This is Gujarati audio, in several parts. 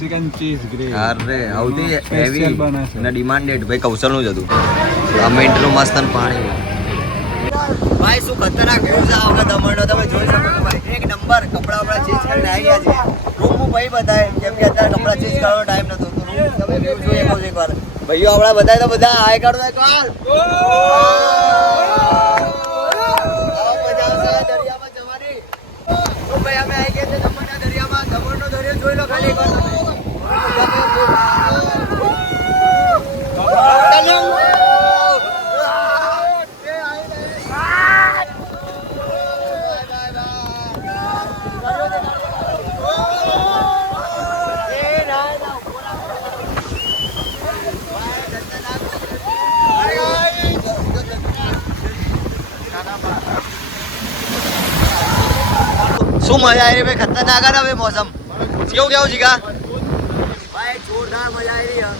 Mexican cheese gravy. અરે સૌથી હેવી Special બને છે. અને ડિમાન્ડેડ ભાઈ કૌશલનું જ હતું. આ મિન્ટનું મસ્ત અને પાણી. ભાઈ શું ખતરનાક વ્યૂ છે આ વખત દમણનો, તમે જોઈ શકો છો ભાઈ. એક નંબર. કપડા વપડા ચેન્જ કરીને આવી ગયા છે. રૂમ હું ભાઈ બતાવે કેમ કે અત્યારે કપડા ચેન્જ કરવાનો ટાઈમ નતો. તો રૂમ તમે વ્યૂ જોઈ શકો છો એકવાર. ભાઈઓ આપણા બતાવે તો બધા હાય કાઢો એક વાર. દરિયામાં જવાની. તો ભાઈ અમે આવી ગયા છે દમણના દરિયામાં. દમણનો દરિયો જોઈ લો ખાલી એકવાર તમે. શું મજા આવી રહી ભાઈ, ખતરનાક હતા ભાઈ મોસમ. કેવું કેવું જીગા ભાઈ, જોરદાર મજા આવી રહી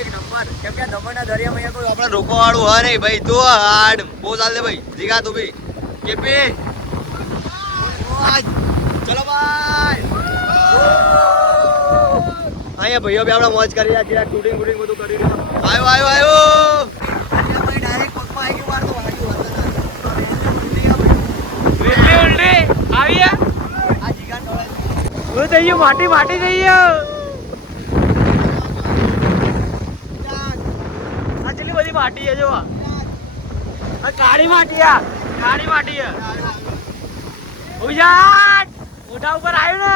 એક નંબર. કેમ કે દમણના દરિયામાં અહીંયા કોઈ આપણે રોકવા વાળું હોય નહીં ભાઈ. તું હાડ બહુ ચાલશે ભાઈ. જીગા તું બી કેપી ચલો ભાઈ. અહીંયા ભાઈઓ બી આપણે મોજ કરી રહ્યા છીએ. શૂટિંગ બધું કરી રહ્યા. આવ્યો આવ્યો આવ્યો ડાયરેક્ટ પગમાં આવી ગયું. મારતો માટી માટી થઈ ગયો. આ કેટલી બધી માટી છે જો. આ કાળી માટી, આ કાળી માટી છે. ઉજાટ મોઢા ઉપર આવ્યું ને.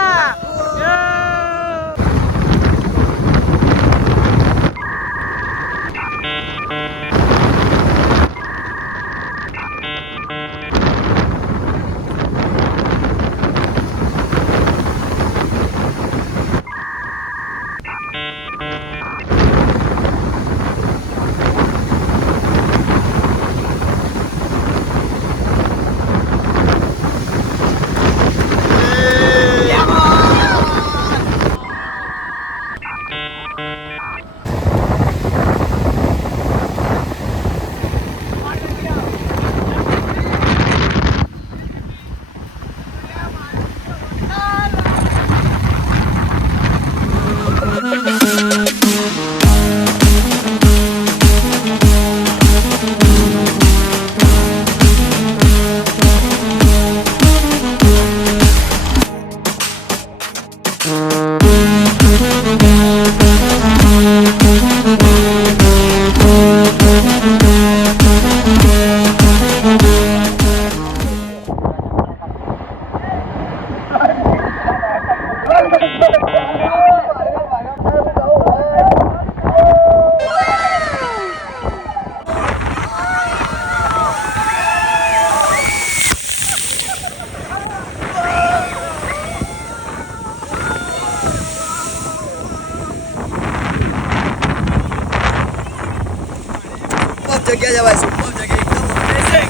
જગ્યા જવાય. સુપર જગ્યા એકદમ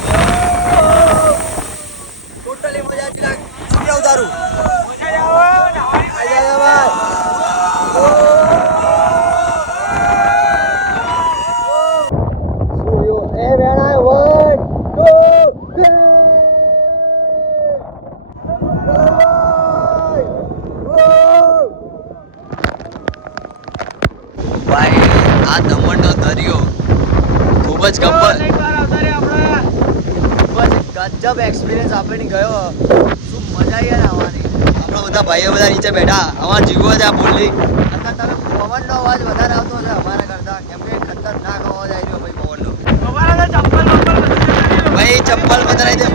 ટોટલી મજા આવી લાગ. શું કેવું તારું? ભાઈ આ દમણનો દરિયો ખૂબ જ ગજબ એક્સપિરિયન્સ આપણે ગયો. શું મજા આવી યાર આવવાની. આપણા બધા ભાઈઓ બધા નીચે બેઠા. અમારા જીવો છે આ બોલી. અત્યારે તમે પવનનો અવાજ વધારે આવતો છે અમારા કરતા. કેમ કે ખતરનાક અવાજ આવી રહ્યો ભાઈ પવનનો. ભાઈ ચપ્પલ બદલાઈ દે.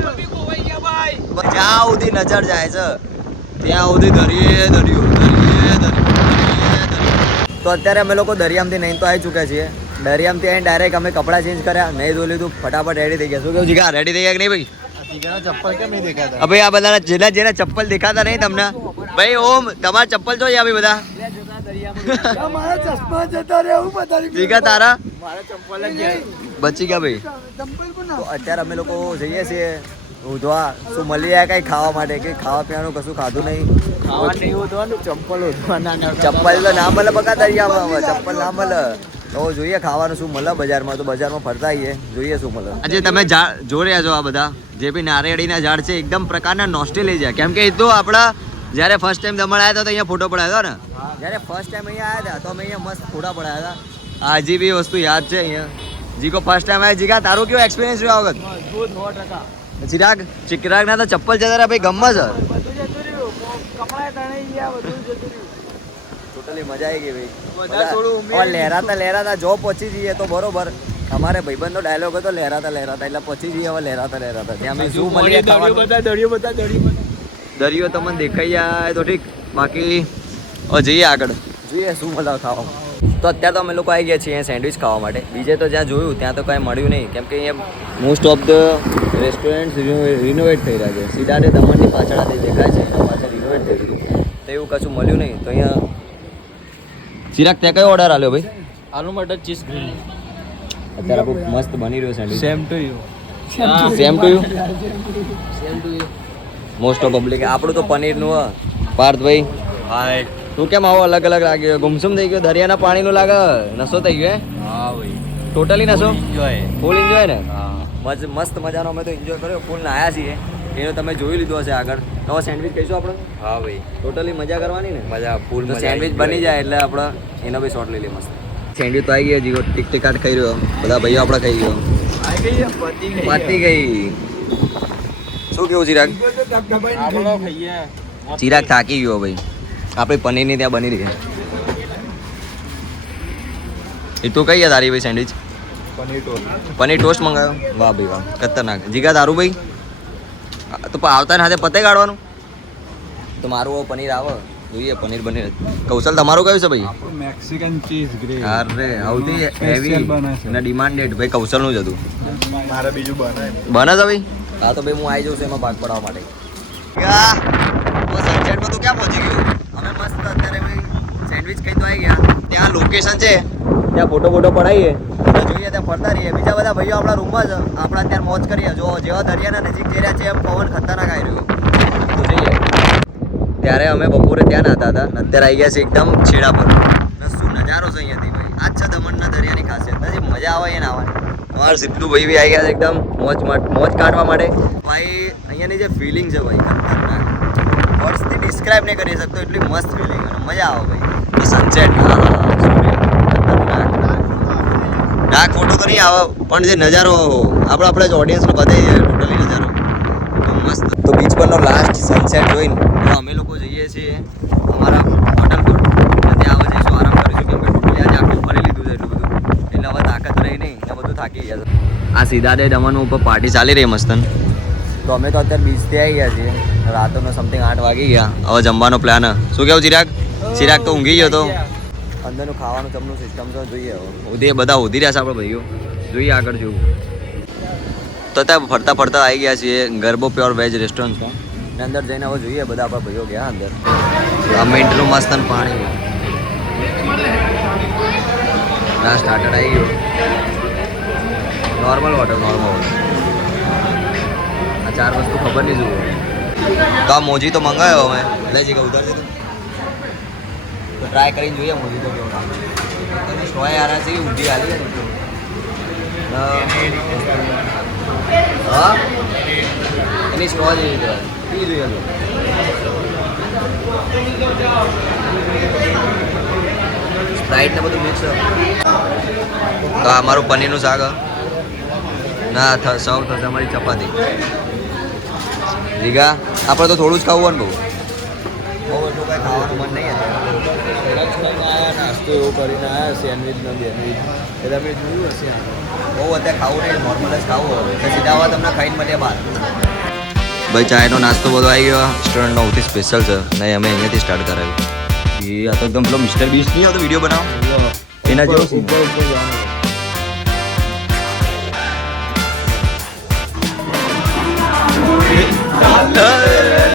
જ્યાં સુધી નજર જાય છે ત્યાં સુધી દરિયે દરિયો. તો અત્યારે અમે લોકો દરિયામાંથી નહીં તો આવી ચૂક્યા છીએ. દરિયામાંથી આવીને ડાયરેક્ટ અમે કપડાં ચેન્જ કર્યા, નહીં ધોઈ લીધું, ફટાફટ રેડી થઈ ગયા. શું કેવું જીગા, રેડી થઈ ગયા કે નહીં ભાઈ? ચપ્પલ કેમ નહીં દેખાતા? ભાઈ આ બધા જેના ચપ્પલ દેખાતા નહીં તમને, ભાઈ ઓમ તમારા ચપ્પલ જોઈએ ભાઈ બધા. મારા ચશ્મા જતા રહ્યા બધા. જીગા તારા મારા ચપ્પલ જ ગયા. બચી ગયા ભાઈ. તો અત્યારે અમે લોકો જઈએ છીએ ઉધવા. શું મળી જાય કઈ ખાવા માટે? કે ખાવા પીવાનું કશું ખાધું નહીં. ખાવા નહીં હોતું, ચપ્પલ હોતું. ચપ્પલ તો ના મળે બકા દરિયામાં. ચપ્પલ ના મળે તો જોઈએ ખાવાનું શું મળે બજારમાં. તો બજારમાં ફરતા આવીએ, જોઈએ શું મળે. આજે તમે જોઈ રહ્યા છો આ બધા જે બી નારિયેળીના ઝાડ છે, એકદમ પ્રકારના નોસ્ટેલિયા. કેમ કે એ તો આપણા જ્યારે ફર્સ્ટ ટાઈમ દમણ આવ્યા હતા તો અહીંયા ફોટો પડાયો હતો ને, જ્યારે ફર્સ્ટ ટાઈમ અહીંયા આવ્યા હતા તો અમે અહીંયા મસ્ત ફોટા પડાયા હતા. હજી બી વસ્તુ યાદ છે અહીંયા. જીકો ફર્સ્ટ ટાઈમ આવ્યા. જીગા તારું કેવો એક્સપિરિયન્સ રહ્યો આ વખત? મજબૂત 100%. ચિરાગ ના તો ચપ્પલ જતા રહ્યા ભાઈ ગમમાં છે. બધું જતું રહ્યું કપડા તણાઈ ગયા બધું જતું રહ્યું. ટોટલી મજા આવી ગઈ ભાઈ. બધા થોડું ઉમેરી હવે લહેરાતા જો પહોંચી જઈએ તો બરોબર. અમારે ભાઈબંધનો ડાયલોગ હતો લહેરાતા એટલે પહોંચી જઈએ હવે લહેરાતા ત્યાં બી શું મળીએ ખાવાનું. દરિયો તમને દેખાઈ જાય તો ઠીક, બાકી હવે જઈએ આગળ જોઈએ શું મળે ખાવામાં. તો અત્યારે તો અમે લોકો આવી ગયા છીએ સેન્ડવિચ ખાવા માટે. બીજે તો જ્યાં જોયું ત્યાં તો કાંઈ મળ્યું નહીં, કેમ કે અહીંયા most of the restaurant renovate થઈ રહ્યા છે. સીધા દમણની પાછળ આ દેખાય છે એના પાછળ રિનોવેટ થઈ ગયું તો એવું કશું મળ્યું નહીં. તો અહીંયા ચિરાગ ત્યાં કયો ઓર્ડર આલ્યો ભાઈ? આલુ મટર ચીઝ ગ્રીલ. અત્યારે બહુ મસ્ત બની રહ્યો sandwich. Same to you. Same to you. Most of public આપણું તો પનીરનું પાર્થભાઈ. હાય. તું કેમ આવો અલગ અલગ લાગ્યો? ગુમસુમ થઈ ગયો? દરિયાના પાણીનું લાગે નશો થઈ ગયો? હા ભાઈ. ટોટલી નશો? એન્જોય. ફૂલ એન્જોય ને? હા. મસ્ત મજાનો અમે તો એન્જોય કર્યો. ફૂલ નાયા છીએ એનો તમે જોઈ લીધું હશે આગળ. તો સેન્ડવિચ કહીશું આપણે? હા ભાઈ. ટોટલી મજા કરવાની ને? મજા ફૂલ. તો સેન્ડવિચ બની જાય એટલે આપણે એનો બી શોટ લઈ લઈએ મસ્ત. સેન્ડવિચ તો આવી ગયા જીગો ટીક ટીકાટ ખાઈ રહ્યો. બધા ભાઈઓ આપણે ખાઈ ગયો. પતી ગઈ. શું કેવું ચિરાગ? ચિરાગ થાકી ગયો ભાઈ. આપણે પનીરની ત્યાં બની રહી. એ તું કઈ તારી ભાઈ સેન્ડવિચ? પનીર ટોસ્ટ મંગાવ્યો. વાહ ભાઈ વાહ, ખતરનાક. જીગા તારું ભાઈ? તો આવતા હાથે પતે કાઢવાનું. તો મારું પનીર આવે જોઈએ. પનીર બની કૌશલ તમારું કયું છે ભાઈ? Mexican cheese grill. અરે સૌથી હેવી અને ડિમાન્ડેડ ભાઈ કૌશલનું જ હતું. મારે બીજું બનાય. બને છે ભાઈ? હા તો ભાઈ હું આવી જાઉં છું એમાં ભાગ પડાવવા માટે. સનસેટમાં તું ક્યાં પહોંચી ગયું? અમે મસ્ત અત્યારે ભાઈ સેન્ડવિચ ખાઈ તો આવી ગયા. ત્યાં લોકેશન છે, ત્યાં ફોટો પડાવીએ તો જોઈએ ત્યાં ફરતા રહીએ. બીજા બધા ભાઈઓ આપણા રૂમમાં જ આપણે અત્યારે મોજ કરીએ. જો જેવા દરિયાના નજીક જઈ રહ્યા છે એમ પવન ખતરનાક આવી રહ્યો તો જઈએ. ત્યારે અમે બપોરે ત્યાં નહાતા હતા ને અત્યારે આવી ગયા છે એકદમ છેડા પર. શું નજારો છે અહીંયાથી ભાઈ. આ જ છે દમણના દરિયાની ખાસિયત. નથી મજા આવે અહીંયા નાહવાની. અમારા સિદ્ધુ ભાઈ બી આવી ગયા છે એકદમ મોજ કાઢવા માટે. ભાઈ અહીંયાની જે ફિલિંગ છે ભાઈ ખતરનાક, વર્ડ્સથી ડિસ્ક્રાઇબ નહીં કરી શકતો એટલી મસ્ત ફિલિંગ અને મજા આવે ભાઈ. સનસેટ ડાર્ક ફોટો તો નહીં આવે પણ જે નજારો આપણે જ ઓડિયન્સને બતાવી જાય ટોટલી નજારો તો મસ્ત. તો બીચ પરનો લાસ્ટ સનસેટ જોઈને તો અમે લોકો જઈએ છીએ અમારા હોટલ પર. ત્યાં આવે જઈશું, આરામ કરીશું, કેમ કે ટોટલી આજે આખું ફરી લીધું છે એટલું બધું એટલે હવે તાકાત રહી નહીં ને બધું થાકી ગયા છે. આ સીધા દે દમણ ઉપર પાર્ટી ચાલી રહી મસ્તન. તો અમે તો અત્યારે બીચથી આવી ગયા છીએ. રાતનો સમથિંગ 8 વાગી ગયા. હવે જમવાનો પ્લાન. શું કેવું ચિરાગ? ચિરાગ તો ઊંઘી ગયો તો. અંદરનું ખાવાનું જમનું સિસ્ટમ તો જોઈએ હવે. બધા ઉધી રહ્યા છે આપણે ભાઈઓ. જોઈએ આગળ જોવું. તો ત્યાં ફરતા આવી ગયા છીએ ગરબો પ્યોર વેજ રેસ્ટોરન્ટમાં ને અંદર જઈને હવે જોઈએ બધા આપણા ભાઈઓ ગયા અંદર. આ મિન્ટનું મસ્ત પાણી ના સ્ટાર્ટર આવી ગયો. Normal water. આ 4 વસ્તુ ખબર નહીં જુઓ. તો આ મોજી તો મંગાવ્યો અમે લઈ જઈએ ઉધાર છે. ટ્રાય કરીને જોઈએ મોજી તો કેવો કામ. સોય આરા છે ઊંધી હાલી હા એની સ્ટો જેવી છે પી જોઈએ તો. સ્પ્રાઇટ ને બધું મિક્સ. તો આ મારું પનીરનું શાક ના સર્વ થશે અમારી ચપાતી. દીઘા આપણે તો થોડું જ ખાવું ને બહુ એટલું કાંઈ ખાવાનું મન નહીં હતું. નાસ્તો એવો કરીને આવ્યા સેન્ડવિચ ને બેન્ડવિચ એટલે અમે જોયું હશે. બહુ અત્યારે ખાવું નહીં, નોર્મલ જ ખાવું હવે એટલે સીધા આવા તમને ખાઈને મળીએ બહાર. ભાઈ ચાયનો નાસ્તો બધો આવી ગયો. રેસ્ટોરન્ટનો સૌથી સ્પેશિયલ છે ને અમે અહીંયાથી સ્ટાર્ટ કરાવ્યું. એ આ તો એકદમ પેલો મિસ્ટર બીસ્ટ નહીં આવતો વિડીયો બનાવો એના જેવો ઉપર જવાનું.